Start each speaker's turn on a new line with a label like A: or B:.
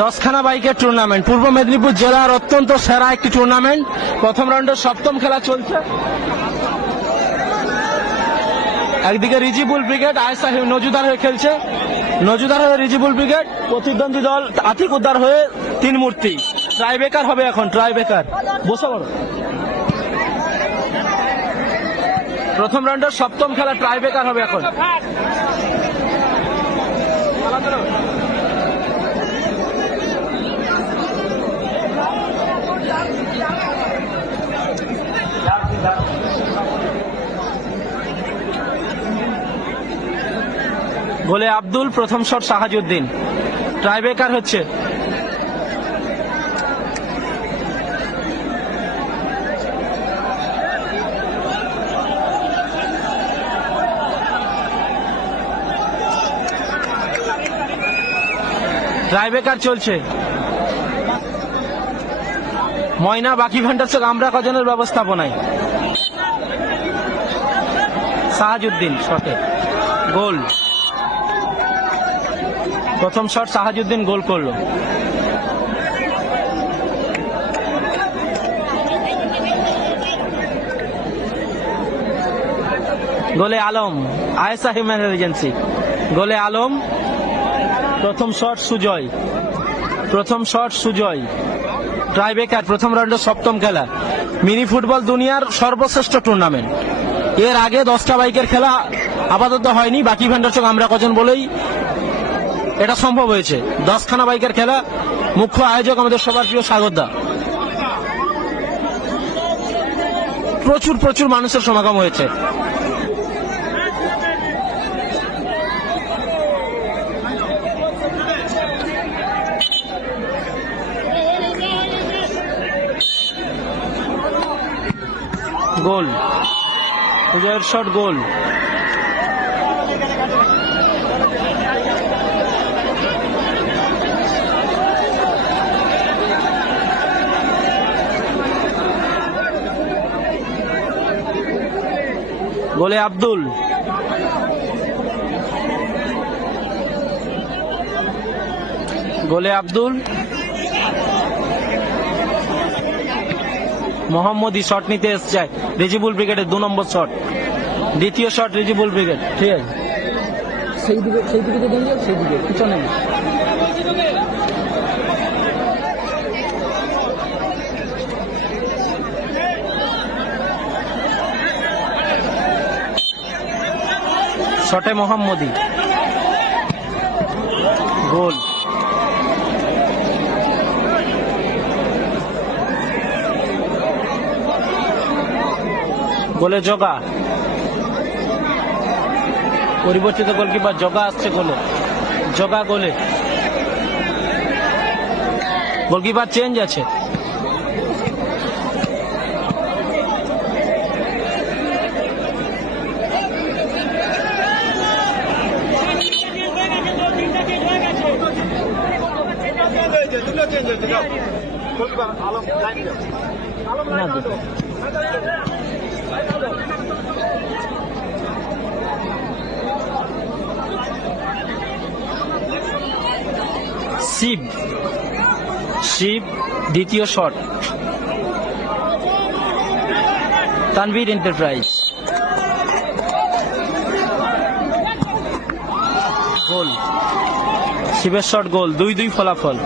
A: দশখানা বাইকের টুর্নামেন্ট পূর্ব মেদিনীপুর জেলার অত্যন্ত সেরা একটি টুর্নামেন্ট প্রথম রাউন্ডের সপ্তম খেলা চলছে। একদিকে রিজিবুল ব্রিগেড আয়সা নজুদার হয়ে খেলছে। নজুদার হয়ে রিজিবুল ব্রিগেড, প্রতিদ্বন্দ্বী দল আতিক উদ্দার হয়ে তিন মূর্তি। ট্রাইবেকার হবে এখন ট্রাইবেকার বসে পড়ো প্রথম রাউন্ডের সপ্তম খেলা ট্রাইবেকার হবে এখন। গোলে আব্দুল প্রথম শট শাহাজুদ্দিন। ট্রাইবেকার হচ্ছে। ট্রাইবেকার চলছে। ময়না, বাকি ভান্ডার আমরা কজনের ব্যবস্থাপনায়? শাহাজুদ্দিন শটে। গোল। প্রথম শট শাহাজুদ্দিন গোল করল। গোলে আলম আয়েসা হিউম্যান এজেন্সি। গোলে আলম, প্রথম শট সুজয়। প্রথম শট সুজয়। ট্রাইবেকার, প্রথম রাউন্ডের সপ্তম খেলা। মিনি ফুটবল দুনিয়ার সর্বশ্রেষ্ঠ টুর্নামেন্ট এর আগে দশটা বাইকের খেলা আপাতত হয়নি, বাকি ভেন্ডার চোখ আমরা কজন বলেই এটা সম্ভব হয়েছে। দশখানা বাইকের খেলা, মুখ্য আয়োজক আমাদের সবার প্রিয় সাগরদা। প্রচুর প্রচুর মানুষের সমাগম হয়েছে। গোল। Shot goal. গোলে আব্দুল। গোলে আব্দুল। মোহাম্মদী শট নিতে এসছে। রেজিবুল ব্রিগেডের দু নম্বর শট দ্বিতীয় শট রেজিবুল ব্রিগেড। ঠিক আছে? সেই দিকে সেই দিকে সেই দিকে। পিছনে। শটে মোহাম্মদী। গোল। গোলে জগা। পরিবর্তিত গোলকিপার জগা আসছে গোলে। জগা গোলে। গোলকিপার চেঞ্জ আছে। শিব। শিব দ্বিতীয় শট। তানভীর এন্টারপ্রাইজ। গোল। শিবের শট গোল দুই দুই ফলাফল।